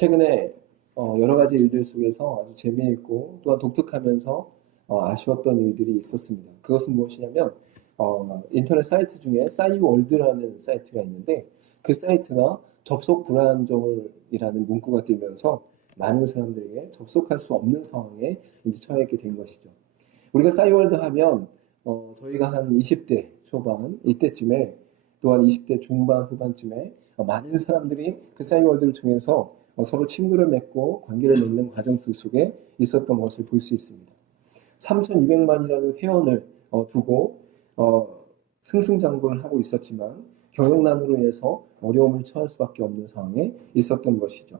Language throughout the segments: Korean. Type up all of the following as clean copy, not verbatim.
최근에 여러 가지 일들 속에서 아주 재미있고 또한 독특하면서 아쉬웠던 일들이 있었습니다. 그것은 무엇이냐면 인터넷 사이트 중에 싸이월드라는 사이트가 있는데 그 사이트가 접속 불안정이라는 문구가 뜨면서 많은 사람들에게 접속할 수 없는 상황에 이제 처해있게 된 것이죠. 우리가 싸이월드 하면 저희가 한 20대 초반 이때쯤에 또한 20대 중반 후반쯤에 많은 사람들이 그 싸이월드를 통해서 서로 친구를 맺고 관계를 맺는 과정 속에 있었던 것을 볼 수 있습니다. 3,200만이라는 회원을 두고 승승장구를 하고 있었지만 경영난으로 인해서 어려움을 처할 수밖에 없는 상황에 있었던 것이죠.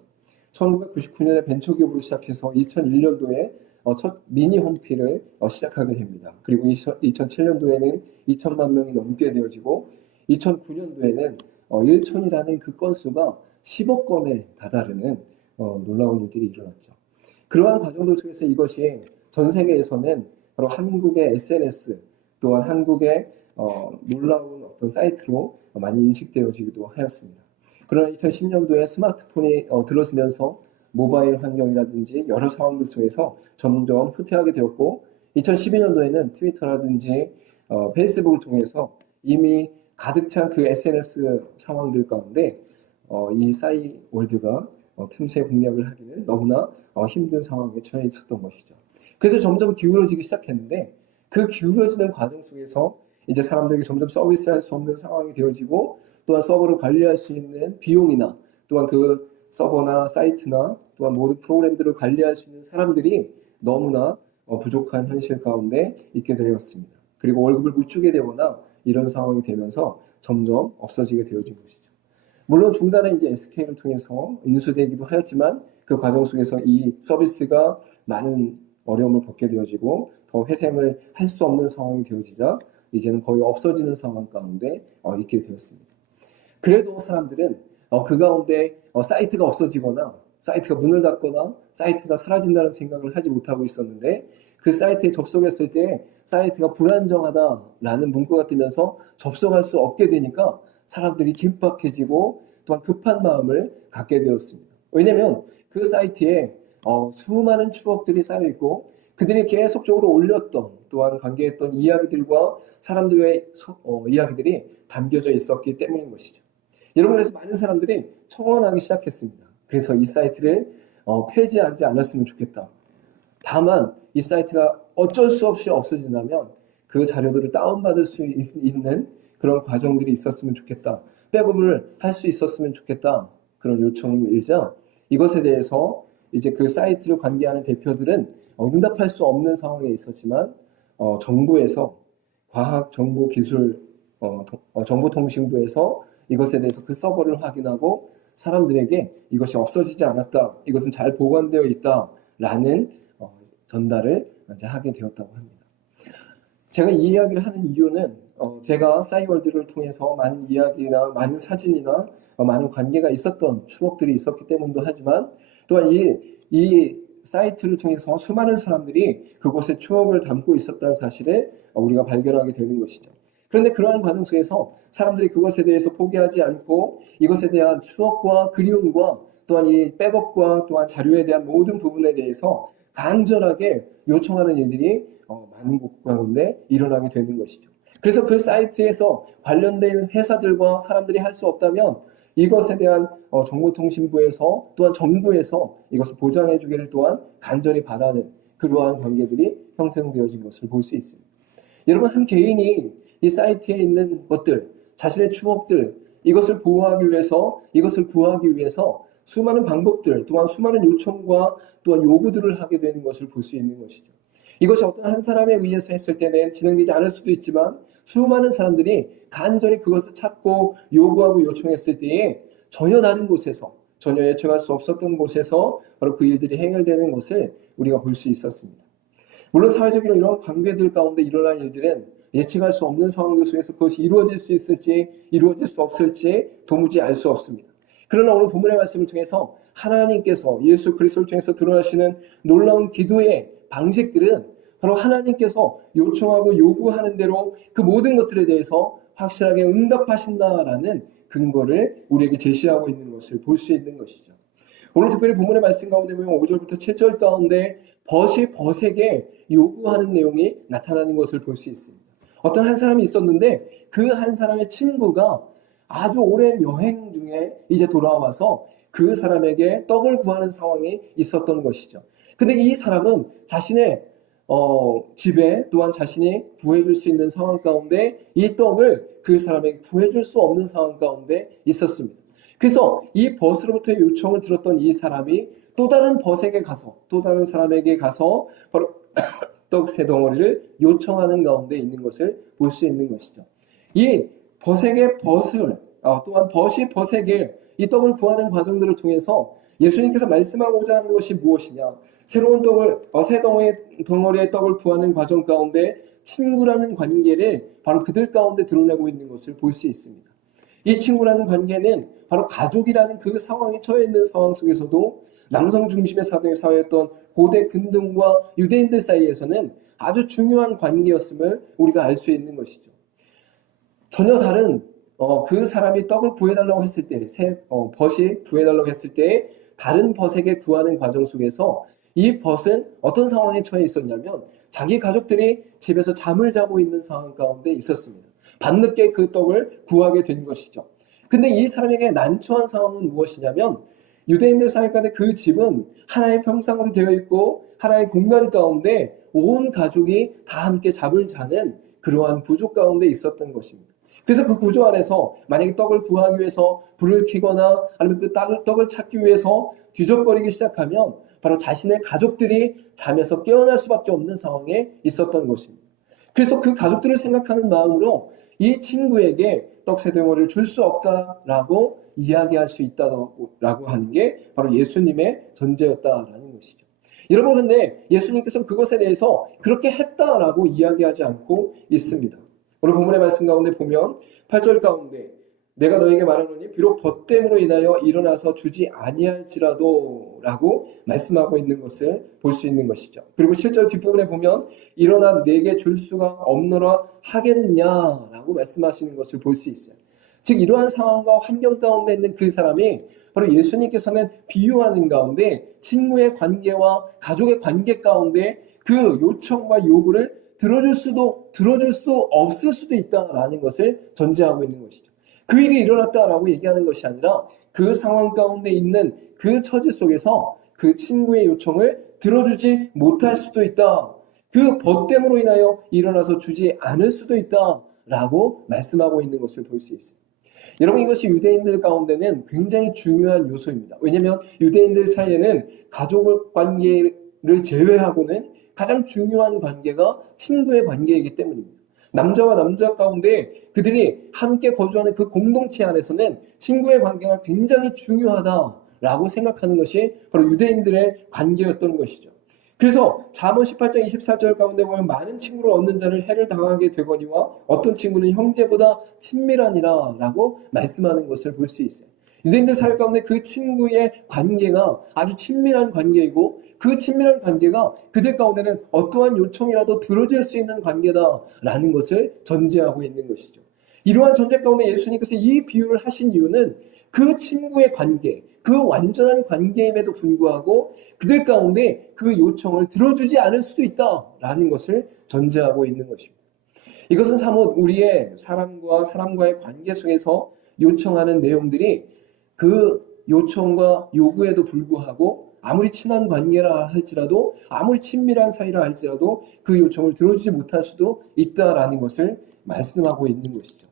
1999년에 벤처기업으로 시작해서 2001년도에 첫 미니 홈피를 시작하게 됩니다. 그리고 2007년도에는 2천만 명이 넘게 되어지고 2009년도에는 1촌이라는 그 건수가 10억 건에 다다르는 놀라운 일들이 일어났죠. 그러한 과정들 속에서 이것이 전 세계에서는 바로 한국의 SNS 또한 한국의 놀라운 어떤 사이트로 많이 인식되어지기도 하였습니다. 그러나 2010년도에 스마트폰이 들어서면서 모바일 환경이라든지 여러 상황들 속에서 점점 후퇴하게 되었고 2012년도에는 트위터라든지 페이스북을 통해서 이미 가득 찬 그 SNS 상황들 가운데 이 싸이월드가 틈새 공략을 하기는 너무나 힘든 상황에 처해 있었던 것이죠. 그래서 점점 기울어지기 시작했는데 그 기울어지는 과정 속에서 이제 사람들이 점점 서비스할 수 없는 상황이 되어지고 또한 서버를 관리할 수 있는 비용이나 또한 그 서버나 사이트나 또한 모든 프로그램들을 관리할 수 있는 사람들이 너무나 부족한 현실 가운데 있게 되었습니다. 그리고 월급을 못 주게 되거나 이런 상황이 되면서 점점 없어지게 되어진 것이죠. 물론 중간에 이제 SK를 통해서 인수되기도 하였지만 그 과정 속에서 이 서비스가 많은 어려움을 겪게 되어지고 더 회생을 할 수 없는 상황이 되어지자 이제는 거의 없어지는 상황 가운데 있게 되었습니다. 그래도 사람들은 그 가운데 사이트가 없어지거나 사이트가 문을 닫거나 사이트가 사라진다는 생각을 하지 못하고 있었는데 그 사이트에 접속했을 때 사이트가 불안정하다라는 문구가 뜨면서 접속할 수 없게 되니까 사람들이 긴박해지고 또한 급한 마음을 갖게 되었습니다. 왜냐하면 그 사이트에 수많은 추억들이 쌓여있고 그들이 계속적으로 올렸던 또한 관계했던 이야기들과 사람들의 이야기들이 담겨져 있었기 때문인 것이죠. 여러분, 그래서 많은 사람들이 청원하기 시작했습니다. 그래서 이 사이트를 폐지하지 않았으면 좋겠다. 다만 이 사이트가 어쩔 수 없이 없어진다면 그 자료들을 다운받을 수 있는 그런 과정들이 있었으면 좋겠다. 백업을 할 수 있었으면 좋겠다. 그런 요청이 일자 이것에 대해서 이제 그 사이트를 관계하는 대표들은 응답할 수 없는 상황에 있었지만 정부에서 과학정보기술 정보통신부에서 이것에 대해서 그 서버를 확인하고 사람들에게 이것이 없어지지 않았다. 이것은 잘 보관되어 있다라는 전달을 이제 하게 되었다고 합니다. 제가 이 이야기를 하는 이유는 제가 싸이월드를 통해서 많은 이야기나 많은 사진이나 많은 관계가 있었던 추억들이 있었기 때문도 하지만 또한 이 사이트를 통해서 수많은 사람들이 그곳에 추억을 담고 있었다는 사실을 우리가 발견하게 되는 것이죠. 그런데 그러한 과정 속에서 사람들이 그것에 대해서 포기하지 않고 이것에 대한 추억과 그리움과 또한 이 백업과 또한 자료에 대한 모든 부분에 대해서 간절하게 요청하는 일들이 많은 곳 가운데 일어나게 되는 것이죠. 그래서 그 사이트에서 관련된 회사들과 사람들이 할 수 없다면 이것에 대한 정보통신부에서 또한 정부에서 이것을 보장해 주기를 또한 간절히 바라는 그러한 관계들이 형성되어진 것을 볼 수 있습니다. 여러분, 한 개인이 이 사이트에 있는 것들, 자신의 추억들, 이것을 보호하기 위해서, 이것을 구하기 위해서 수많은 방법들, 또한 수많은 요청과 또한 요구들을 하게 되는 것을 볼 수 있는 것이죠. 이것이 어떤 한 사람에 의해서 했을 때는 진행되지 않을 수도 있지만 수많은 사람들이 간절히 그것을 찾고 요구하고 요청했을 때에 전혀 다른 곳에서, 전혀 예측할 수 없었던 곳에서 바로 그 일들이 해결되는 것을 우리가 볼 수 있었습니다. 물론 사회적으로 이런 관계들 가운데 일어난 일들은 예측할 수 없는 상황들 속에서 그것이 이루어질 수 있을지 이루어질 수 없을지 도무지 알 수 없습니다. 그러나 오늘 본문의 말씀을 통해서 하나님께서 예수 그리스도를 통해서 드러나시는 놀라운 기도의 방식들은 바로 하나님께서 요청하고 요구하는 대로 그 모든 것들에 대해서 확실하게 응답하신다라는 근거를 우리에게 제시하고 있는 것을 볼 수 있는 것이죠. 오늘 특별히 본문의 말씀 가운데 보면 5절부터 7절 가운데 벗이 벗에게 요구하는 내용이 나타나는 것을 볼 수 있습니다. 어떤 한 사람이 있었는데 그 한 사람의 친구가 아주 오랜 여행 중에 이제 돌아와서 그 사람에게 떡을 구하는 상황이 있었던 것이죠. 근데 이 사람은 자신의 집에 또한 자신이 구해줄 수 있는 상황 가운데 이 떡을 그 사람에게 구해줄 수 없는 상황 가운데 있었습니다. 그래서 이 벗으로부터의 요청을 들었던 이 사람이 또 다른 벗에게 가서 또 다른 사람에게 가서 바로 떡 세 덩어리를 요청하는 가운데 있는 것을 볼 수 있는 것이죠. 이 벗에게 벗을 또한 벗이 벗에게 이 떡을 구하는 과정들을 통해서 예수님께서 말씀하고자 하는 것이 무엇이냐? 새로운 떡을 세 덩어리의 떡을 구하는 과정 가운데 친구라는 관계를 바로 그들 가운데 드러내고 있는 것을 볼 수 있습니다. 이 친구라는 관계는 바로 가족이라는 그 상황에 처해 있는 상황 속에서도 남성 중심의 사회였던 고대 근동과 유대인들 사이에서는 아주 중요한 관계였음을 우리가 알 수 있는 것이죠. 전혀 다른 그 사람이 떡을 구해달라고 했을 때, 벗이 구해달라고 했을 때 다른 벗에게 구하는 과정 속에서 이 벗은 어떤 상황에 처해 있었냐면 자기 가족들이 집에서 잠을 자고 있는 상황 가운데 있었습니다. 밤늦게 그 떡을 구하게 된 것이죠. 근데 이 사람에게 난처한 상황은 무엇이냐면 유대인들 사이 가운데 그 집은 하나의 평상으로 되어 있고 하나의 공간 가운데 온 가족이 다 함께 잠을 자는 그러한 구조 가운데 있었던 것입니다. 그래서 그 구조 안에서 만약에 떡을 구하기 위해서 불을 켜거나 아니면 그 떡을 찾기 위해서 뒤적거리기 시작하면 바로 자신의 가족들이 잠에서 깨어날 수밖에 없는 상황에 있었던 것입니다. 그래서 그 가족들을 생각하는 마음으로 이 친구에게 떡 세 덩어리를 줄 수 없다라고 이야기할 수 있다라고 하는 게 바로 예수님의 전제였다라는 것이죠. 여러분, 근데 예수님께서는 그것에 대해서 그렇게 했다라고 이야기하지 않고 있습니다. 오늘 본문의 말씀 가운데 보면 8절 가운데 내가 너에게 말하노니 비록 벗됨으로 인하여 일어나서 주지 아니할지라도 라고 말씀하고 있는 것을 볼 수 있는 것이죠. 그리고 7절 뒷부분에 보면 일어나 내게 줄 수가 없노라 하겠느냐라고 말씀하시는 것을 볼 수 있어요. 즉 이러한 상황과 환경 가운데 있는 그 사람이 바로 예수님께서는 비유하는 가운데 친구의 관계와 가족의 관계 가운데 그 요청과 요구를 들어줄 수 없을 수도 있다라는 것을 전제하고 있는 것이죠. 그 일이 일어났다라고 얘기하는 것이 아니라 그 상황 가운데 있는 그 처지 속에서 그 친구의 요청을 들어주지 못할 수도 있다. 그 벗됨으로 인하여 일어나서 주지 않을 수도 있다라고 말씀하고 있는 것을 볼 수 있어요. 여러분, 이것이 유대인들 가운데는 굉장히 중요한 요소입니다. 왜냐하면 유대인들 사이에는 가족 관계를 제외하고는 가장 중요한 관계가 친구의 관계이기 때문입니다. 남자와 남자 가운데 그들이 함께 거주하는 그 공동체 안에서는 친구의 관계가 굉장히 중요하다라고 생각하는 것이 바로 유대인들의 관계였던 것이죠. 그래서 잠언 18장 24절 가운데 보면 많은 친구를 얻는 자는 해를 당하게 되거니와 어떤 친구는 형제보다 친밀하니라 라고 말씀하는 것을 볼 수 있어요. 유대인들 사회 가운데 그 친구의 관계가 아주 친밀한 관계이고 그 친밀한 관계가 그들 가운데는 어떠한 요청이라도 들어줄 수 있는 관계다라는 것을 전제하고 있는 것이죠. 이러한 전제 가운데 예수님께서 이 비유를 하신 이유는 그 친구의 관계, 그 완전한 관계임에도 불구하고 그들 가운데 그 요청을 들어주지 않을 수도 있다라는 것을 전제하고 있는 것입니다. 이것은 사뭇 우리의 사람과의 관계 속에서 요청하는 내용들이 그 요청과 요구에도 불구하고 아무리 친한 관계라 할지라도 아무리 친밀한 사이라 할지라도 그 요청을 들어주지 못할 수도 있다라는 것을 말씀하고 있는 것이죠.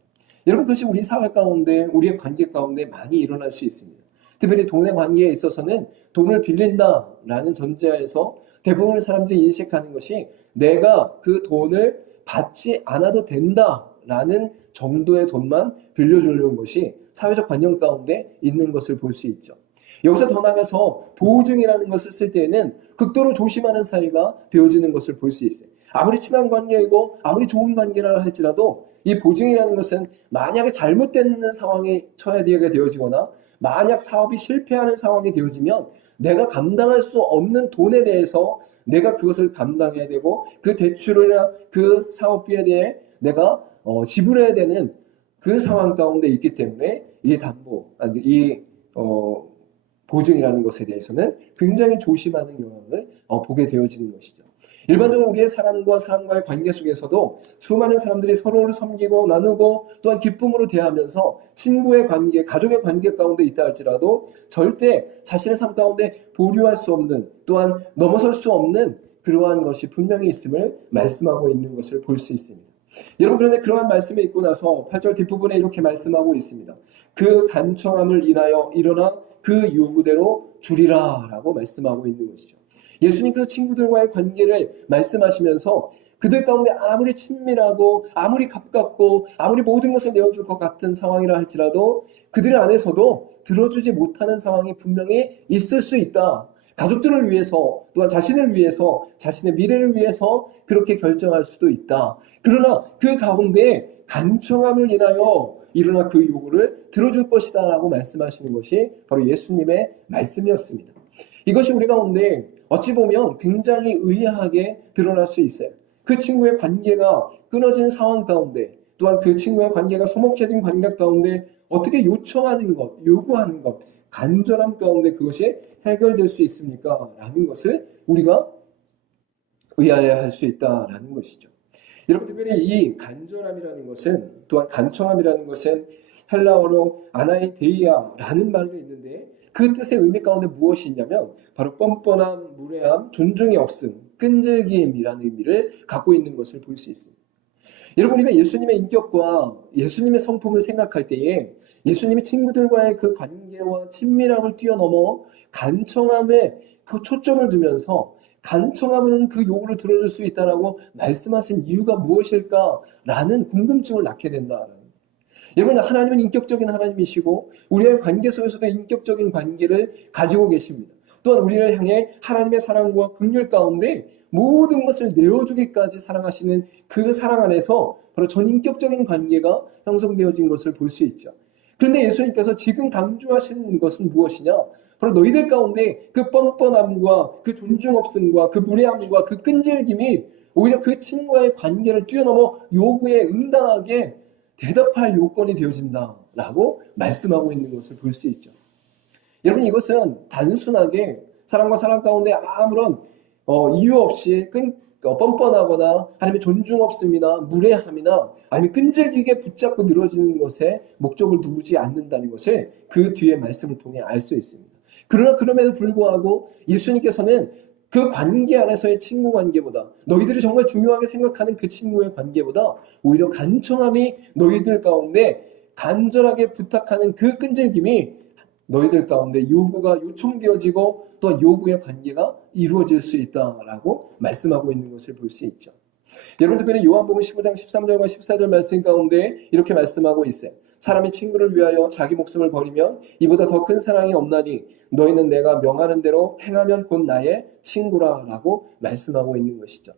여러분, 그것이 우리 사회 가운데 우리의 관계 가운데 많이 일어날 수 있습니다. 특별히 돈의 관계에 있어서는 돈을 빌린다라는 전제하에서 대부분의 사람들이 인식하는 것이 내가 그 돈을 받지 않아도 된다라는 정도의 돈만 빌려주려는 것이 사회적 관념 가운데 있는 것을 볼 수 있죠. 여기서 더 나아가서 보증이라는 것을 쓸 때에는 극도로 조심하는 사이가 되어지는 것을 볼 수 있어요. 아무리 친한 관계이고 아무리 좋은 관계라 할지라도 이 보증이라는 것은 만약에 잘못된 상황에 처해지게 되어지거나 만약 사업이 실패하는 상황이 되어지면 내가 감당할 수 없는 돈에 대해서 내가 그것을 감당해야 되고 그 대출이나 그 사업비에 대해 내가 지불해야 되는 그 상황 가운데 있기 때문에 이 보증이라는 것에 대해서는 굉장히 조심하는 영향을 보게 되어지는 것이죠. 일반적으로 우리의 사람과 사람과의 관계 속에서도 수많은 사람들이 서로를 섬기고 나누고 또한 기쁨으로 대하면서 친구의 관계, 가족의 관계 가운데 있다 할지라도 절대 자신의 삶 가운데 보류할 수 없는, 또한 넘어설 수 없는 그러한 것이 분명히 있음을 말씀하고 있는 것을 볼 수 있습니다. 여러분, 그런데 그러한 말씀을 읽고 나서 8절 뒷부분에 이렇게 말씀하고 있습니다. 그 간청함을 인하여 일어나 그 요구대로 주리라 라고 말씀하고 있는 것이죠. 예수님께서 친구들과의 관계를 말씀하시면서 그들 가운데 아무리 친밀하고 아무리 가깝고 아무리 모든 것을 내어줄 것 같은 상황이라 할지라도 그들 안에서도 들어주지 못하는 상황이 분명히 있을 수 있다. 가족들을 위해서, 또한 자신을 위해서, 자신의 미래를 위해서 그렇게 결정할 수도 있다. 그러나 그 가운데 간청함을 인하여 일어나 그 요구를 들어줄 것이다 라고 말씀하시는 것이 바로 예수님의 말씀이었습니다. 이것이 우리 가운데 어찌 보면 굉장히 의아하게 드러날 수 있어요. 그 친구의 관계가 끊어진 상황 가운데, 또한 그 친구의 관계가 소목해진 관계 가운데 어떻게 요청하는 것, 요구하는 것, 간절함 가운데 그것이 해결될 수 있습니까? 라는 것을 우리가 의아해할 수 있다라는 것이죠. 여러분, 특별히 이 간절함이라는 것은, 또한 간청함이라는 것은 헬라어로 아나이데이아라는 말이 있는데 그 뜻의 의미 가운데 무엇이 있냐면 바로 뻔뻔함, 무례함, 존중이 없음, 끈질김이라는 의미를 갖고 있는 것을 볼 수 있습니다. 여러분, 우리가 예수님의 인격과 예수님의 성품을 생각할 때에 예수님이 친구들과의 그 관계와 친밀함을 뛰어넘어 간청함에 그 초점을 두면서 간청함으로는 그 요구를 들어줄 수 있다라고 말씀하신 이유가 무엇일까라는 궁금증을 낳게 된다라는 거예요. 여러분, 하나님은 인격적인 하나님이시고 우리의 관계 속에서도 인격적인 관계를 가지고 계십니다. 또한 우리를 향해 하나님의 사랑과 긍휼 가운데 모든 것을 내어주기까지 사랑하시는 그 사랑 안에서 바로 전인격적인 관계가 형성되어진 것을 볼 수 있죠. 그런데 예수님께서 지금 강조하시는 것은 무엇이냐? 바로 너희들 가운데 그 뻔뻔함과 그 존중 없음과 그 무례함과 그 끈질김이 오히려 그 친구와의 관계를 뛰어넘어 요구에 응당하게 대답할 요건이 되어진다라고 말씀하고 있는 것을 볼 수 있죠. 여러분, 이것은 단순하게 사람과 사람 가운데 아무런 이유 없이 뻔뻔하거나 아니면 존중 없음이나 무례함이나 아니면 끈질기게 붙잡고 늘어지는 것에 목적을 두지 않는다는 것을 그 뒤에 말씀을 통해 알 수 있습니다. 그러나 그럼에도 불구하고 예수님께서는 그 관계 안에서의 친구 관계보다, 너희들이 정말 중요하게 생각하는 그 친구의 관계보다 오히려 간청함이 너희들 가운데 간절하게 부탁하는 그 끈질김이 너희들 가운데 요구가 요청되어지고 또 요구의 관계가 이루어질 수 있다라고 말씀하고 있는 것을 볼 수 있죠. 여러분, 특별히 요한복음 15장 13절과 14절 말씀 가운데 이렇게 말씀하고 있어요. 사람이 친구를 위하여 자기 목숨을 버리면 이보다 더 큰 사랑이 없나니 너희는 내가 명하는 대로 행하면 곧 나의 친구라라고 말씀하고 있는 것이죠.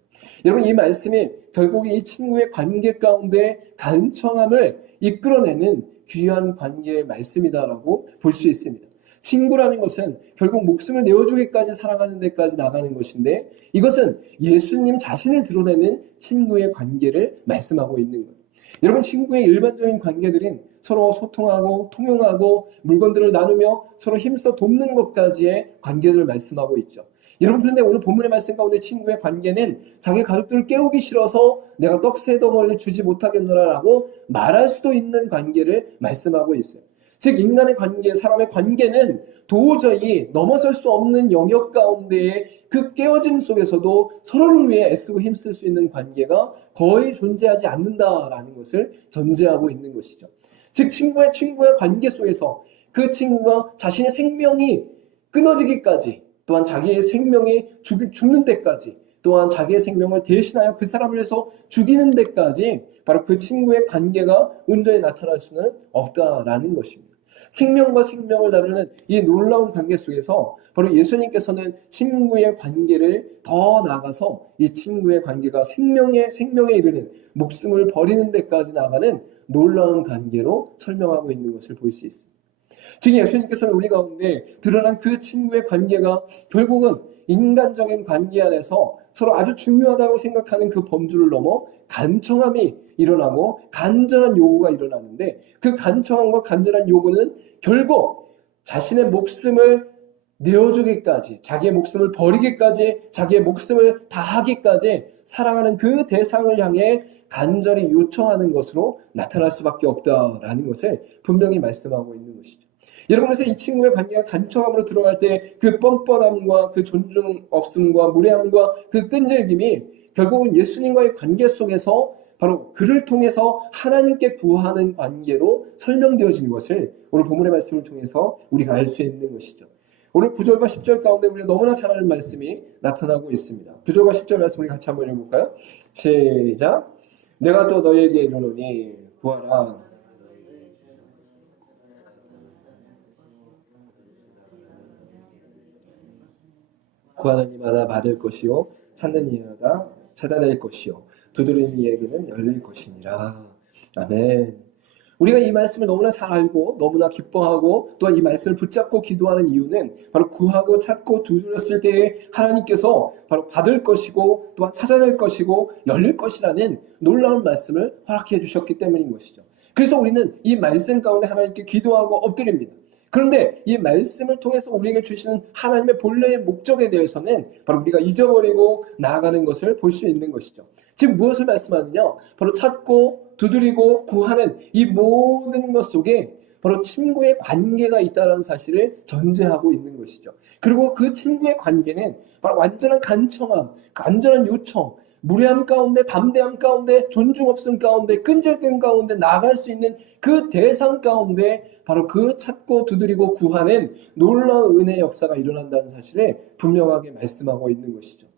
여러분, 이 말씀이 결국 이 친구의 관계 가운데 간청함을 이끌어내는 귀한 관계의 말씀이다라고 볼 수 있습니다. 친구라는 것은 결국 목숨을 내어주기까지 사랑하는 데까지 나가는 것인데 이것은 예수님 자신을 드러내는 친구의 관계를 말씀하고 있는 거예요. 여러분, 친구의 일반적인 관계들은 서로 소통하고 통용하고 물건들을 나누며 서로 힘써 돕는 것까지의 관계를 말씀하고 있죠. 여러분, 그런데 오늘 본문의 말씀 가운데 친구의 관계는 자기 가족들을 깨우기 싫어서 내가 떡 세 덩어리를 주지 못하겠노라라고 말할 수도 있는 관계를 말씀하고 있어요. 즉, 인간의 관계, 사람의 관계는 도저히 넘어설 수 없는 영역 가운데의 그 깨어짐 속에서도 서로를 위해 애쓰고 힘쓸 수 있는 관계가 거의 존재하지 않는다라는 것을 전제하고 있는 것이죠. 즉, 친구의 관계 속에서 그 친구가 자신의 생명이 끊어지기까지, 또한 자기의 생명이 죽는 데까지, 또한 자기의 생명을 대신하여 그 사람을 위해서 죽이는 데까지 바로 그 친구의 관계가 온전히 나타날 수는 없다라는 것입니다. 생명과 생명을 다루는 이 놀라운 관계 속에서 바로 예수님께서는 친구의 관계를 더 나아가서 이 친구의 관계가 생명에 이르는 목숨을 버리는 데까지 나가는 놀라운 관계로 설명하고 있는 것을 볼 수 있습니다. 즉, 예수님께서는 우리 가운데 드러난 그 친구의 관계가 결국은 인간적인 관계 안에서 서로 아주 중요하다고 생각하는 그 범주를 넘어 간청함이 일어나고 간절한 요구가 일어나는데 그 간청함과 간절한 요구는 결국 자신의 목숨을 내어주기까지, 자기의 목숨을 버리기까지, 자기의 목숨을 다하기까지 사랑하는 그 대상을 향해 간절히 요청하는 것으로 나타날 수밖에 없다라는 것을 분명히 말씀하고 있는 것이죠. 여러분, 그래서 이 친구의 관계가 간청함으로 들어갈 때 그 뻔뻔함과 그 존중 없음과 무례함과 그 끈질김이 결국은 예수님과의 관계 속에서 바로 그를 통해서 하나님께 구하는 관계로 설명되어지는 것을 오늘 본문의 말씀을 통해서 우리가 알 수 있는 것이죠. 오늘 9절과 10절 가운데 우리가 너무나 잘 아는 말씀이 나타나고 있습니다. 9절과 10절 말씀 우리 같이 한번 읽어볼까요? 시작. 내가 또 너에게 이르노니 구하라. 구하는 이마다 받을 것이요 찾는 이마다 찾아낼 것이요 두드리는 이에게는 열릴 것이니라. 아멘. 우리가 이 말씀을 너무나 잘 알고 너무나 기뻐하고 또한 이 말씀을 붙잡고 기도하는 이유는 바로 구하고 찾고 두드렸을 때에 하나님께서 바로 받을 것이고 또한 찾아낼 것이고 열릴 것이라는 놀라운 말씀을 허락해 주셨기 때문인 것이죠. 그래서 우리는 이 말씀 가운데 하나님께 기도하고 엎드립니다. 그런데 이 말씀을 통해서 우리에게 주시는 하나님의 본래의 목적에 대해서는 바로 우리가 잊어버리고 나아가는 것을 볼 수 있는 것이죠. 즉 무엇을 말씀하느냐? 바로 찾고 두드리고 구하는 이 모든 것 속에 바로 친구의 관계가 있다는 사실을 전제하고 있는 것이죠. 그리고 그 친구의 관계는 바로 완전한 간청함, 완전한 요청, 무례함 가운데, 담대함 가운데, 존중 없음 가운데, 끈질김 가운데 나아갈 수 있는 그 대상 가운데 바로 그 찾고 두드리고 구하는 놀라운 은혜의 역사가 일어난다는 사실을 분명하게 말씀하고 있는 것이죠.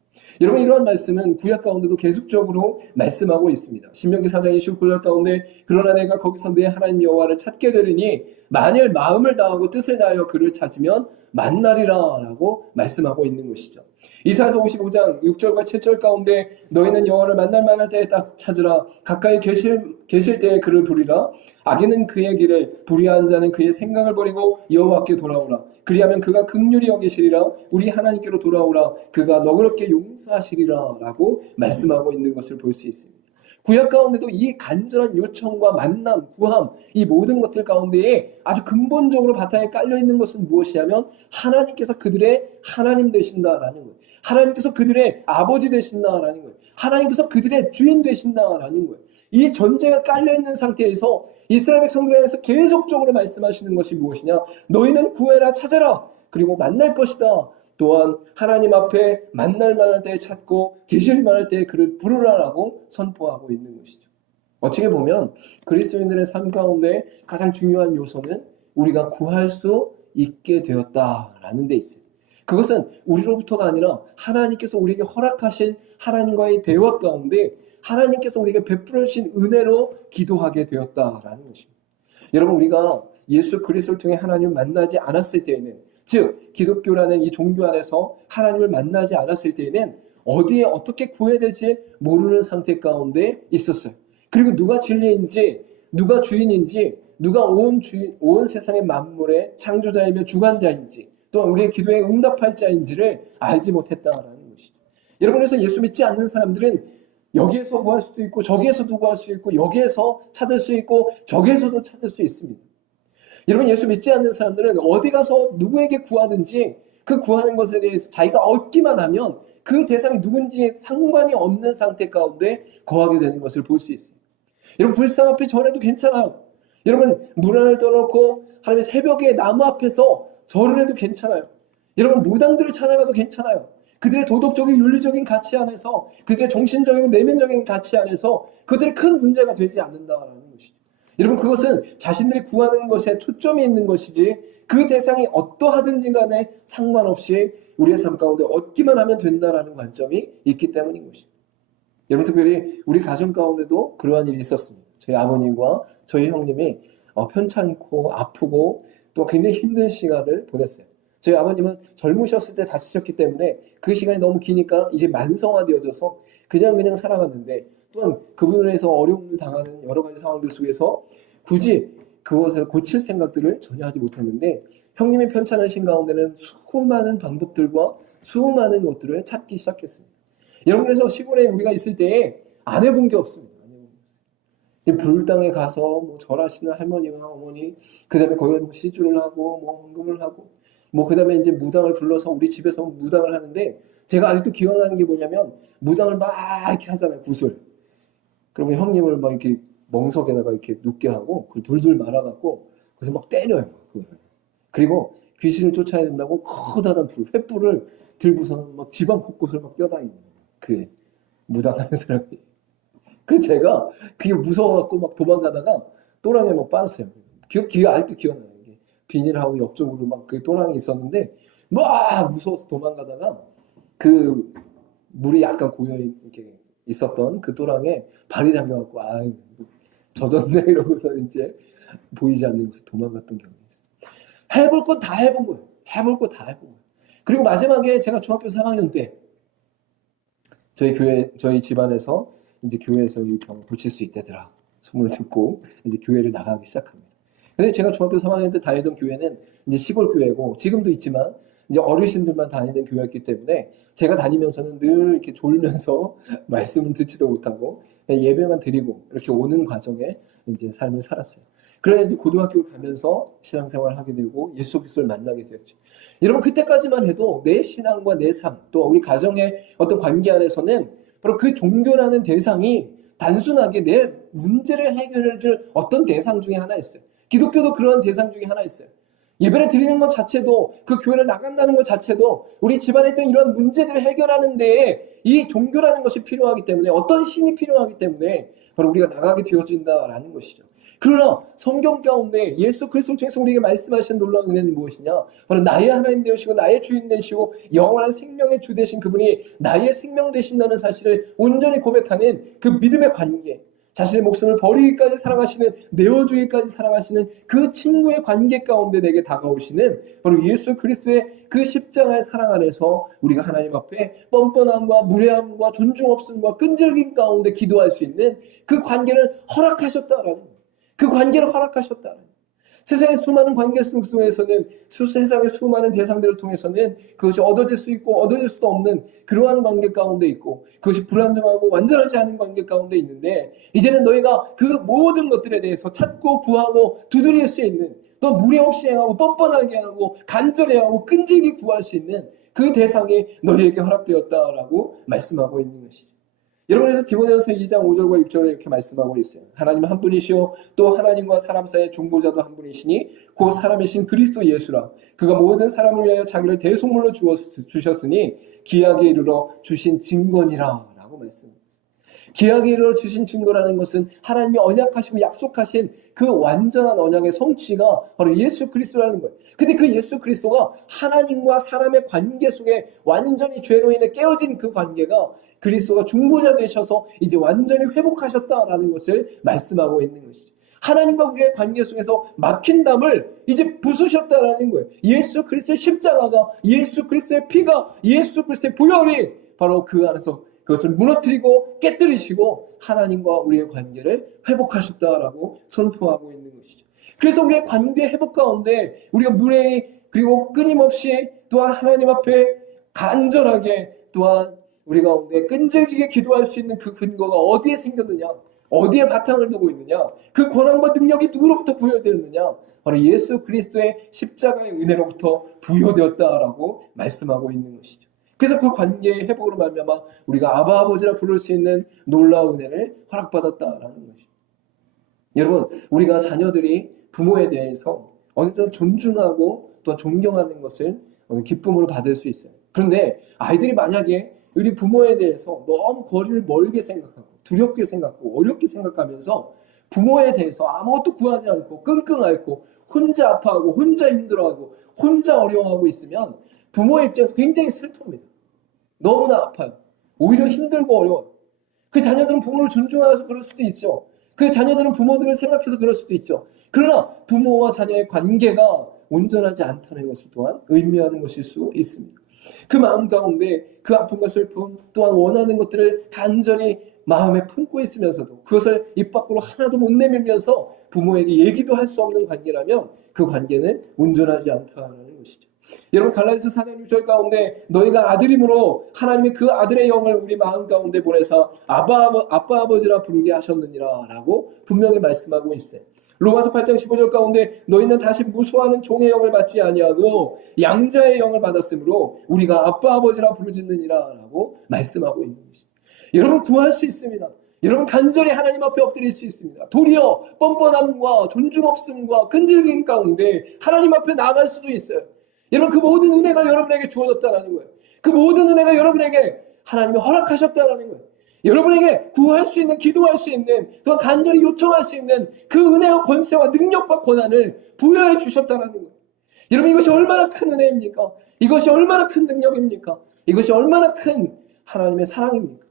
여러분, 이러한 말씀은 구약 가운데도 계속적으로 말씀하고 있습니다. 신명기 4장 29절 가운데 그러나 내가 거기서 내 하나님 여호와를 찾게 되리니 만일 마음을 다하고 뜻을 다하여 그를 찾으면 만나리라 라고 말씀하고 있는 것이죠. 이사야서 55장 6절과 7절 가운데 너희는 여호와를 만날 때에 딱 찾으라. 가까이 계실 때에 그를 부리라. 악인은 그의 길을, 불의한 자는 그의 생각을 버리고 여호와께 돌아오라. 그리하면 그가 긍휼히 여기시리라. 우리 하나님께로 돌아오라. 그가 너그럽게 용서하시리라 라고 말씀하고 있는 것을 볼 수 있습니다. 구약 가운데도 이 간절한 요청과 만남, 구함, 이 모든 것들 가운데에 아주 근본적으로 바탕에 깔려있는 것은 무엇이냐면 하나님께서 그들의 하나님 되신다라는 거예요. 하나님께서 그들의 아버지 되신다라는 거예요. 하나님께서 그들의 주인 되신다라는 거예요. 이 전제가 깔려있는 상태에서 이스라엘 백성들에 대해서 계속적으로 말씀하시는 것이 무엇이냐? 너희는 구해라, 찾아라, 그리고 만날 것이다. 또한 하나님 앞에 만날 만할 때에 찾고 계실 만할 때에 그를 부르라라고 선포하고 있는 것이죠. 어떻게 보면 그리스도인들의 삶 가운데 가장 중요한 요소는 우리가 구할 수 있게 되었다라는 데 있어요. 그것은 우리로부터가 아니라 하나님께서 우리에게 허락하신 하나님과의 대화 가운데 하나님께서 우리에게 베풀어 주신 은혜로 기도하게 되었다라는 것입니다. 여러분, 우리가 예수 그리스도를 통해 하나님을 만나지 않았을 때에는, 즉 기독교라는 이 종교 안에서 하나님을 만나지 않았을 때에는 어디에 어떻게 구해야 될지 모르는 상태 가운데 있었어요. 그리고 누가 진리인지, 누가 주인인지, 누가 온 세상의 만물의 창조자이며 주관자인지, 또한 우리의 기도에 응답할 자인지를 알지 못했다라는 것이죠. 여러분, 그래서 예수 믿지 않는 사람들은 여기에서 구할 수도 있고 저기에서도 구할 수 있고 여기에서 찾을 수 있고 저기에서도 찾을 수 있습니다. 여러분, 예수 믿지 않는 사람들은 어디 가서 누구에게 구하든지 그 구하는 것에 대해서 자기가 얻기만 하면 그 대상이 누군지에 상관이 없는 상태 가운데 거하게 되는 것을 볼 수 있어요. 여러분, 불상 앞에 절해도 괜찮아요. 여러분, 문안을 떠놓고 하나님의 새벽에 나무 앞에서 절을 해도 괜찮아요. 여러분, 무당들을 찾아가도 괜찮아요. 그들의 도덕적인 윤리적인 가치 안에서, 그들의 정신적인 내면적인 가치 안에서 그들의 큰 문제가 되지 않는다라는 것이죠. 여러분, 그것은 자신들이 구하는 것에 초점이 있는 것이지 그 대상이 어떠하든지 간에 상관없이 우리의 삶 가운데 얻기만 하면 된다라는 관점이 있기 때문인 것입니다. 여러분, 특별히 우리 가정 가운데도 그러한 일이 있었습니다. 저희 아버님과 저희 형님이 편찮고 아프고 또 굉장히 힘든 시간을 보냈어요. 저희 아버님은 젊으셨을 때 다치셨기 때문에 그 시간이 너무 기니까 이게 만성화되어져서 그냥 살아갔는데, 또한 그분을 해서 어려움을 당하는 여러 가지 상황들 속에서 굳이 그것을 고칠 생각들을 전혀 하지 못했는데, 형님이 편찮으신 가운데는 수많은 방법들과 수많은 것들을 찾기 시작했습니다. 여러분, 그래서 시골에 우리가 있을 때에 안 해본 게 없습니다. 불당에 가서 절하시는 할머니와 어머니, 그 다음에 거기에 시주를 하고 헌금을 하고, 뭐 그다음에 이제 무당을 불러서 우리 집에서 무당을 하는데 제가 아직도 기억나는 게 뭐냐면 무당을 막 이렇게 하잖아요. 굿을. 그러면 형님을 막 이렇게 멍석에다가 이렇게 눕게 하고 그 둘둘 말아갖고 그래서 막 때려요. 그걸. 그리고 귀신을 쫓아야 된다고 커다란 불, 횃불을 들고서는 막 집안 곳곳을 막 뛰어다니는 거예요. 그 무당하는 사람이. 그 제가 그게 무서워갖고 막 도망가다가 또랑에 막 빠졌어요. 아직도 기억나요. 이게 비닐하우 옆쪽으로 막 그 또랑이 있었는데 막 무서워서 도망가다가 그 물이 약간 고여 이렇게 있었던 그 또랑에 발이 잠겨갖고 아유 젖었네 이러고서 이제 보이지 않는 곳에 도망갔던 경험이 있어요. 해볼 건 다 해본 거예요. 해볼 거 다 해본 거예요. 그리고 마지막에 제가 중학교 3학년 때 저희 집안에서 이제 교회에서 이 병을 고칠 수 있다더라 소문을 듣고 이제 교회를 나가기 시작합니다. 근데 제가 중학교 3학년 때 다니던 교회는 이제 시골 교회고 지금도 있지만 이제 어르신들만 다니는 교회였기 때문에 제가 다니면서는 늘 이렇게 졸면서 말씀을 듣지도 못하고 예배만 드리고 이렇게 오는 과정에 이제 삶을 살았어요. 그래서 이제 고등학교를 가면서 신앙생활을 하게 되고 예수 그리스도를 만나게 되었죠. 여러분 그때까지만 해도 내 신앙과 내 삶, 또 우리 가정의 어떤 관계 안에서는 바로 그 종교라는 대상이 단순하게 내 문제를 해결해 줄 어떤 대상 중에 하나였어요. 기독교도 그러한 대상 중에 하나였어요. 예배를 드리는 것 자체도 그 교회를 나간다는 것 자체도 우리 집안에 있던 이런 문제들을 해결하는 데에 이 종교라는 것이 필요하기 때문에 어떤 신이 필요하기 때문에 바로 우리가 나가게 되어진다라는 것이죠. 그러나 성경 가운데 예수 그리스도를 통해서 우리에게 말씀하신 놀라운 은혜는 무엇이냐? 바로 나의 하나님 되시고 나의 주인 되시고 영원한 생명의 주 되신 그분이 나의 생명 되신다는 사실을 온전히 고백하는 그 믿음의 관계, 자신의 목숨을 버리기까지 사랑하시는, 내어주기까지 사랑하시는 그 친구의 관계 가운데 내게 다가오시는 바로 예수 그리스도의 그 십자가의 사랑 안에서 우리가 하나님 앞에 뻔뻔함과 무례함과 존중 없음과 끈질긴 가운데 기도할 수 있는 그 관계를 허락하셨다라는 거예요. 그 관계를 허락하셨다는 거예요. 세상의 수많은 관계 속에서는 세상의 수많은 대상들을 통해서는 그것이 얻어질 수 있고 얻어질 수도 없는 그러한 관계 가운데 있고 그것이 불안정하고 완전하지 않은 관계 가운데 있는데 이제는 너희가 그 모든 것들에 대해서 찾고 구하고 두드릴 수 있는 또 무례 없이 행하고 뻔뻔하게 하고 간절히 하고 끈질기 구할 수 있는 그 대상이 너희에게 허락되었다라고 말씀하고 있는 것이죠. 여러분께서 디모데전서 2장 5절과 6절에 이렇게 말씀하고 있어요. 하나님 한 분이시요 또 하나님과 사람 사이의 중보자도 한 분이시니 곧 사람이신 그리스도 예수라. 그가 모든 사람을 위하여 자기를 대속물로 주셨으니 기약에 이르러 주신 증거니라 라고 말씀합니다. 기약에 이르러 주신 증거라는 것은 하나님이 언약하시고 약속하신 그 완전한 언약의 성취가 바로 예수 그리스도라는 거예요. 근데 그 예수 그리스도가 하나님과 사람의 관계 속에 완전히 죄로 인해 깨어진 그 관계가 그리스도가 중보자 되셔서 이제 완전히 회복하셨다라는 것을 말씀하고 있는 것이죠. 하나님과 우리의 관계 속에서 막힌 담을 이제 부수셨다라는 거예요. 예수 그리스도의 십자가가, 예수 그리스도의 피가, 예수 그리스도의 보혈이 바로 그 안에서 그것을 무너뜨리고 깨뜨리시고 하나님과 우리의 관계를 회복하셨다라고 선포하고 있는 것이죠. 그래서 우리의 관계 회복 가운데 우리가 무례히 그리고 끊임없이 또한 하나님 앞에 간절하게 또한 우리 가운데 끈질기게 기도할 수 있는 그 근거가 어디에 생겼느냐? 어디에 바탕을 두고 있느냐? 그 권한과 능력이 누구로부터 부여되었느냐? 바로 예수 그리스도의 십자가의 은혜로부터 부여되었다라고 말씀하고 있는 것이죠. 그래서 그 관계의 회복으로 말미암아 우리가 아바 아버지라 부를 수 있는 놀라운 은혜를 허락받았다라는 것이죠. 여러분, 우리가 자녀들이 부모에 대해서 어느 정도 존중하고 또 존경하는 것을 기쁨으로 받을 수 있어요. 그런데 아이들이 만약에 우리 부모에 대해서 너무 거리를 멀게 생각하고 두렵게 생각하고 어렵게 생각하면서 부모에 대해서 아무것도 구하지 않고 끙끙 앓고 혼자 아파하고 혼자 힘들어하고 혼자 어려워하고 있으면 부모의 입장에서 굉장히 슬픕니다. 너무나 아파요. 오히려 힘들고 어려워요. 그 자녀들은 부모를 존중해서 그럴 수도 있죠. 그 자녀들은 부모들을 생각해서 그럴 수도 있죠. 그러나 부모와 자녀의 관계가 온전하지 않다는 것을 또한 의미하는 것일 수 있습니다. 그 마음 가운데 그 아픔과 슬픔 또한 원하는 것들을 간절히 마음에 품고 있으면서도 그것을 입 밖으로 하나도 못 내밀면서 부모에게 얘기도 할 수 없는 관계라면 그 관계는 온전하지 않다는 것이죠. 여러분 갈라디아서 4장 6절 가운데 너희가 아들임으로 하나님이 그 아들의 영을 우리 마음 가운데 보내서 아빠 아버지라 부르게 하셨느니라 라고 분명히 말씀하고 있어요. 로마서 8장 15절 가운데 너희는 다시 무수하는 종의 영을 받지 아니하고 양자의 영을 받았으므로 우리가 아빠 아버지라 부르짖느니라 라고 말씀하고 있는 것입니다. 여러분 구할 수 있습니다. 여러분 간절히 하나님 앞에 엎드릴 수 있습니다. 도리어 뻔뻔함과 존중 없음과 끈질김 가운데 하나님 앞에 나아갈 수도 있어요. 여러분 그 모든 은혜가 여러분에게 주어졌다는 거예요. 그 모든 은혜가 여러분에게 하나님이 허락하셨다는 거예요. 여러분에게 구할 수 있는, 기도할 수 있는, 또한 간절히 요청할 수 있는 그 은혜와 권세와 능력과 권한을 부여해 주셨다는 거예요. 여러분 이것이 얼마나 큰 은혜입니까? 이것이 얼마나 큰 능력입니까? 이것이 얼마나 큰 하나님의 사랑입니까?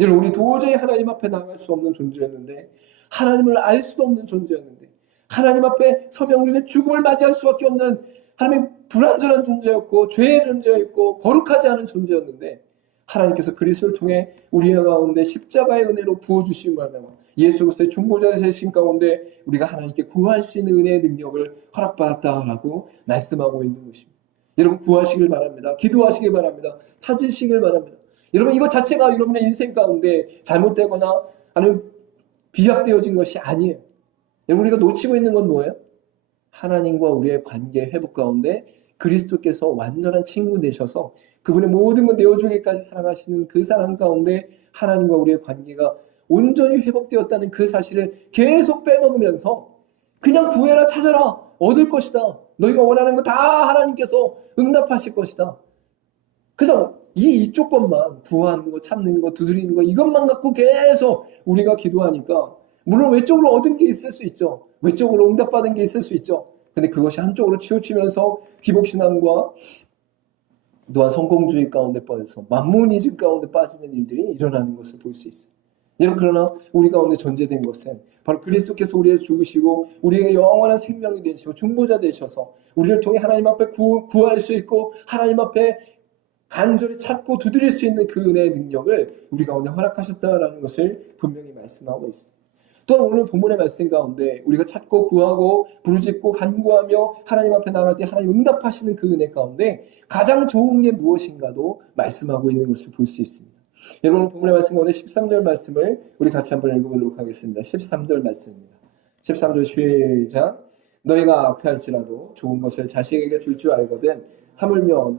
여러분 우리 도저히 하나님 앞에 나갈 수 없는 존재였는데, 하나님을 알 수도 없는 존재였는데, 하나님 앞에 서면 우리는 죽음을 맞이할 수밖에 없는 하나님의 불완전한 존재였고 죄의 존재였고 거룩하지 않은 존재였는데, 하나님께서 그리스도를 통해 우리 가운데 십자가의 은혜로 부어주신 말씀과 예수 그리스도의 중보자의 되신 가운데 우리가 하나님께 구할 수 있는 은혜의 능력을 허락받았다라고 말씀하고 있는 것입니다. 여러분 구하시길 바랍니다. 기도하시길 바랍니다. 찾으시길 바랍니다. 여러분 이것 자체가 여러분의 인생 가운데 잘못되거나 아니면 비약되어진 것이 아니에요. 여러분 우리가 놓치고 있는 건 뭐예요? 하나님과 우리의 관계 회복 가운데 그리스도께서 완전한 친구 되셔서 그분의 모든 것 내어주기까지 사랑하시는 그 사랑 가운데 하나님과 우리의 관계가 온전히 회복되었다는 그 사실을 계속 빼먹으면서 그냥 구해라 찾아라 얻을 것이다. 너희가 원하는 거 다 하나님께서 응답하실 것이다. 그래서 이쪽 것만 구하는 거 찾는 거 두드리는 거 이것만 갖고 계속 우리가 기도하니까 물론 외적으로 얻은 게 있을 수 있죠. 외적으로 응답받은 게 있을 수 있죠. 근데 그것이 한쪽으로 치우치면서 기복신앙과 또한 성공주의 가운데 빠져서 만모니즘 가운데 빠지는 일들이 일어나는 것을 볼 수 있어요. 여러분 그러나 우리 가운데 존재된 것은 바로 그리스도께서 우리에게 죽으시고 우리에게 영원한 생명이 되시고 중보자 되셔서 우리를 통해 하나님 앞에 구할 수 있고 하나님 앞에 간절히 찾고 두드릴 수 있는 그 은혜의 능력을 우리 가운데 허락하셨다라는 것을 분명히 말씀하고 있습니다. 또한 오늘 본문의 말씀 가운데 우리가 찾고 구하고 부르짖고 간구하며 하나님 앞에 나갈 때 하나님 응답하시는 그 은혜 가운데 가장 좋은 게 무엇인가도 말씀하고 있는 것을 볼 수 있습니다. 여러분 본문의 말씀 가운데 13절 말씀을 우리 같이 한번 읽어보도록 하겠습니다. 13절 말씀입니다. 13절 시작. 너희가 악할지라도 좋은 것을 자식에게 줄 줄 알거든 하물며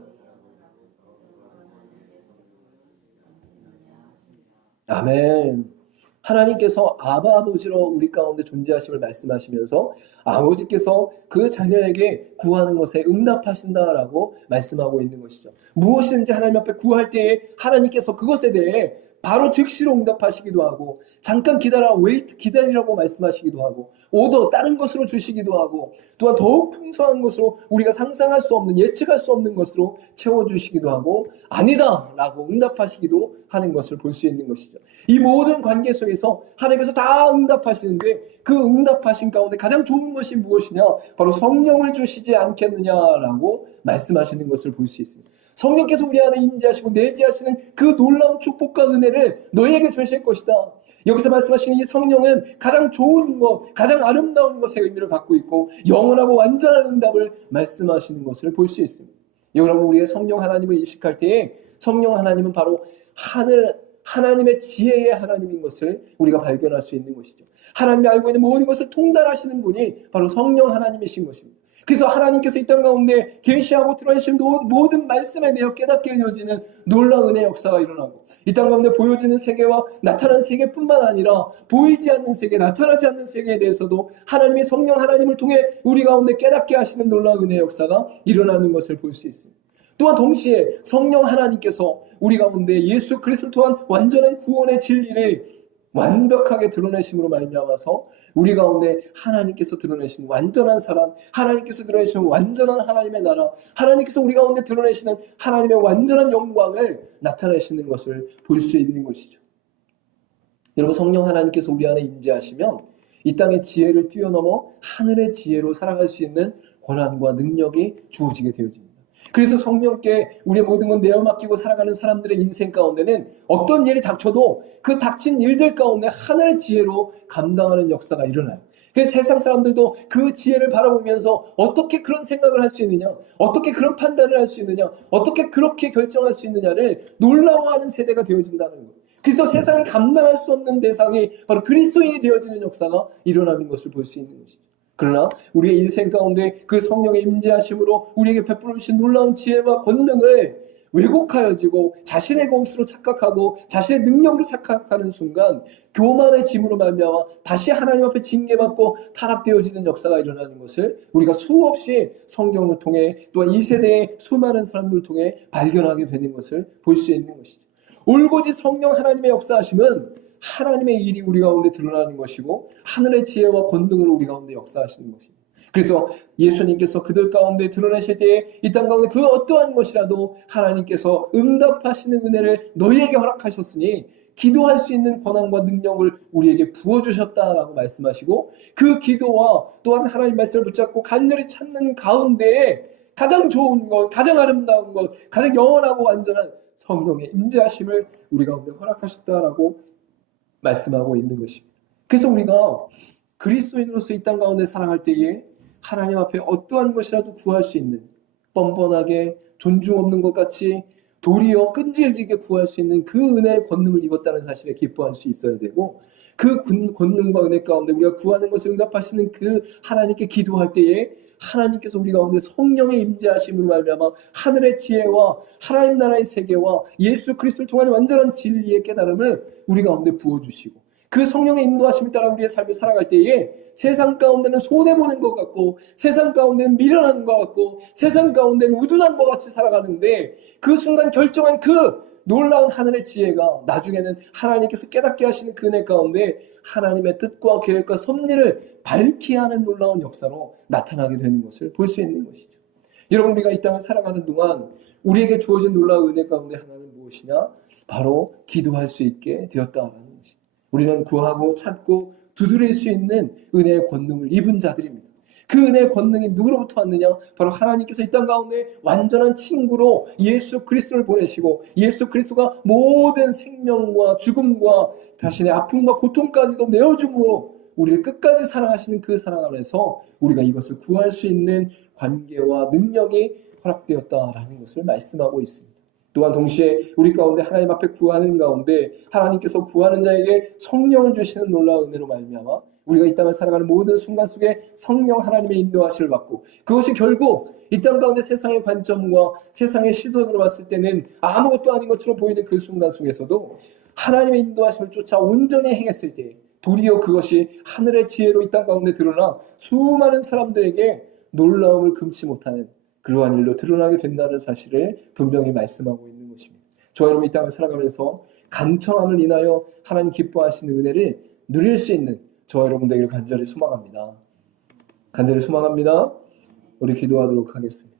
아멘. 하나님께서 아바 아버지로 우리 가운데 존재하심을 말씀하시면서 아버지께서 그 자녀에게 구하는 것에 응답하신다라고 말씀하고 있는 것이죠. 무엇이든지 하나님 앞에 구할 때에 하나님께서 그것에 대해 바로 즉시로 응답하시기도 하고 잠깐 기다리라고 말씀하시기도 하고 오더 다른 것으로 주시기도 하고 또한 더욱 풍성한 것으로 우리가 상상할 수 없는 예측할 수 없는 것으로 채워주시기도 하고 아니다 라고 응답하시기도 하는 것을 볼 수 있는 것이죠. 이 모든 관계 속에서 하나님께서 다 응답하시는데 그 응답하신 가운데 가장 좋은 것이 무엇이냐? 바로 성령을 주시지 않겠느냐라고 말씀하시는 것을 볼 수 있습니다. 성령께서 우리 안에 임재하시고 내재하시는 그 놀라운 축복과 은혜를 너희에게 주실 것이다. 여기서 말씀하시는 이 성령은 가장 좋은 것, 가장 아름다운 것의 의미를 갖고 있고 영원하고 완전한 응답을 말씀하시는 것을 볼 수 있습니다. 여러분 우리의 성령 하나님을 인식할 때에 성령 하나님은 바로 하나님의 지혜의 하나님인 것을 우리가 발견할 수 있는 것이죠. 하나님이 알고 있는 모든 것을 통달하시는 분이 바로 성령 하나님이신 것입니다. 그래서 하나님께서 이 땅 가운데 계시하고 드러내신 모든 말씀에 대해 깨닫게 되어지는 놀라운 은혜의 역사가 일어나고 이 땅 가운데 보여지는 세계와 나타나는 세계뿐만 아니라 보이지 않는 세계, 나타나지 않는 세계에 대해서도 하나님의 성령 하나님을 통해 우리 가운데 깨닫게 하시는 놀라운 은혜의 역사가 일어나는 것을 볼 수 있습니다. 또한 동시에 성령 하나님께서 우리 가운데 예수 그리스도 또한 완전한 구원의 진리를 완벽하게 드러내심으로 말미암아서 우리 가운데 하나님께서 드러내신 완전한 사랑, 하나님께서 드러내시는 완전한 하나님의 나라, 하나님께서 우리 가운데 드러내시는 하나님의 완전한 영광을 나타내시는 것을 볼 수 있는 것이죠. 여러분 성령 하나님께서 우리 안에 임재하시면 이 땅의 지혜를 뛰어넘어 하늘의 지혜로 살아갈 수 있는 권한과 능력이 주어지게 되어집니다. 그래서 성령께 우리의 모든 건 내어 맡기고 살아가는 사람들의 인생 가운데는 어떤 일이 닥쳐도 그 닥친 일들 가운데 하늘의 지혜로 감당하는 역사가 일어나요. 그래서 세상 사람들도 그 지혜를 바라보면서 어떻게 그런 생각을 할 수 있느냐, 어떻게 그런 판단을 할 수 있느냐, 어떻게 그렇게 결정할 수 있느냐를 놀라워하는 세대가 되어진다는 거예요. 그래서 세상에 감당할 수 없는 대상이 바로 그리스도인이 되어지는 역사가 일어나는 것을 볼 수 있는 것이죠. 그러나 우리의 인생 가운데 그 성령의 임재하심으로 우리에게 베풀어 주신 놀라운 지혜와 권능을 왜곡하여지고 자신의 것으로 착각하고 자신의 능력으로 착각하는 순간 교만의 짐으로 말미암아 다시 하나님 앞에 징계받고 타락되어지는 역사가 일어나는 것을 우리가 수없이 성경을 통해 또한 이 세대의 수많은 사람들을 통해 발견하게 되는 것을 볼 수 있는 것이죠. 올고지 성령 하나님의 역사하심은 하나님의 일이 우리 가운데 드러나는 것이고 하늘의 지혜와 권능으로 우리 가운데 역사하시는 것입니다. 그래서 예수님께서 그들 가운데 드러내실 때에 이 땅 가운데 그 어떠한 것이라도 하나님께서 응답하시는 은혜를 너희에게 허락하셨으니 기도할 수 있는 권한과 능력을 우리에게 부어주셨다라고 말씀하시고 그 기도와 또한 하나님 말씀을 붙잡고 간절히 찾는 가운데에 가장 좋은 것, 가장 아름다운 것, 가장 영원하고 완전한 성령의 임재하심을 우리 가운데 허락하셨다라고 말씀하고 있는 것입니다. 그래서 우리가 그리스도인으로서 이 땅 가운데 살아갈 때에 하나님 앞에 어떠한 것이라도 구할 수 있는 뻔뻔하게 존중 없는 것 같이 도리어 끈질기게 구할 수 있는 그 은혜의 권능을 입었다는 사실에 기뻐할 수 있어야 되고 그 권능과 은혜 가운데 우리가 구하는 것을 응답하시는 그 하나님께 기도할 때에 하나님께서 우리 가운데 성령의 임재하심으로 말미암아 하늘의 지혜와 하나님 나라의 세계와 예수 그리스도를 통한 완전한 진리의 깨달음을 우리 가운데 부어주시고 그 성령의 인도하심을 따라 우리의 삶을 살아갈 때에 세상 가운데는 손해보는 것 같고 세상 가운데는 미련한 것 같고 세상 가운데는 우둔한 것 같이 살아가는데 그 순간 결정한 그 놀라운 하늘의 지혜가 나중에는 하나님께서 깨닫게 하시는 그 은혜 가운데 하나님의 뜻과 계획과 섭리를 밝히 하는 놀라운 역사로 나타나게 되는 것을 볼 수 있는 것이죠. 여러분, 우리가 이 땅을 살아가는 동안 우리에게 주어진 놀라운 은혜 가운데 하나는 무엇이냐? 바로 기도할 수 있게 되었다라는 것입니다. 우리는 구하고 찾고 두드릴 수 있는 은혜의 권능을 입은 자들입니다. 그 은혜의 권능이 누구로부터 왔느냐? 바로 하나님께서 이 땅 가운데 완전한 친구로 예수 그리스도를 보내시고 예수 그리스도가 모든 생명과 죽음과 자신의 아픔과 고통까지도 내어줌으로 우리를 끝까지 사랑하시는 그 사랑 안에서 우리가 이것을 구할 수 있는 관계와 능력이 허락되었다라는 것을 말씀하고 있습니다. 또한 동시에 우리 가운데 하나님 앞에 구하는 가운데 하나님께서 구하는 자에게 성령을 주시는 놀라운 은혜로 말미암아 우리가 이 땅을 살아가는 모든 순간 속에 성령 하나님의 인도하심을 받고 그것이 결국 이 땅 가운데 세상의 관점과 세상의 시선으로 봤을 때는 아무것도 아닌 것처럼 보이는 그 순간 속에서도 하나님의 인도하심을 쫓아 온전히 행했을 때 도리어 그것이 하늘의 지혜로 이 땅 가운데 드러나 수많은 사람들에게 놀라움을 금치 못하는 그러한 일로 드러나게 된다는 사실을 분명히 말씀하고 있는 것입니다. 저와 여러분 이 땅을 살아가면서 간청함을 인하여 하나님 기뻐하시는 은혜를 누릴 수 있는 저와 여러분 되기를 간절히 소망합니다. 간절히 소망합니다. 우리 기도하도록 하겠습니다.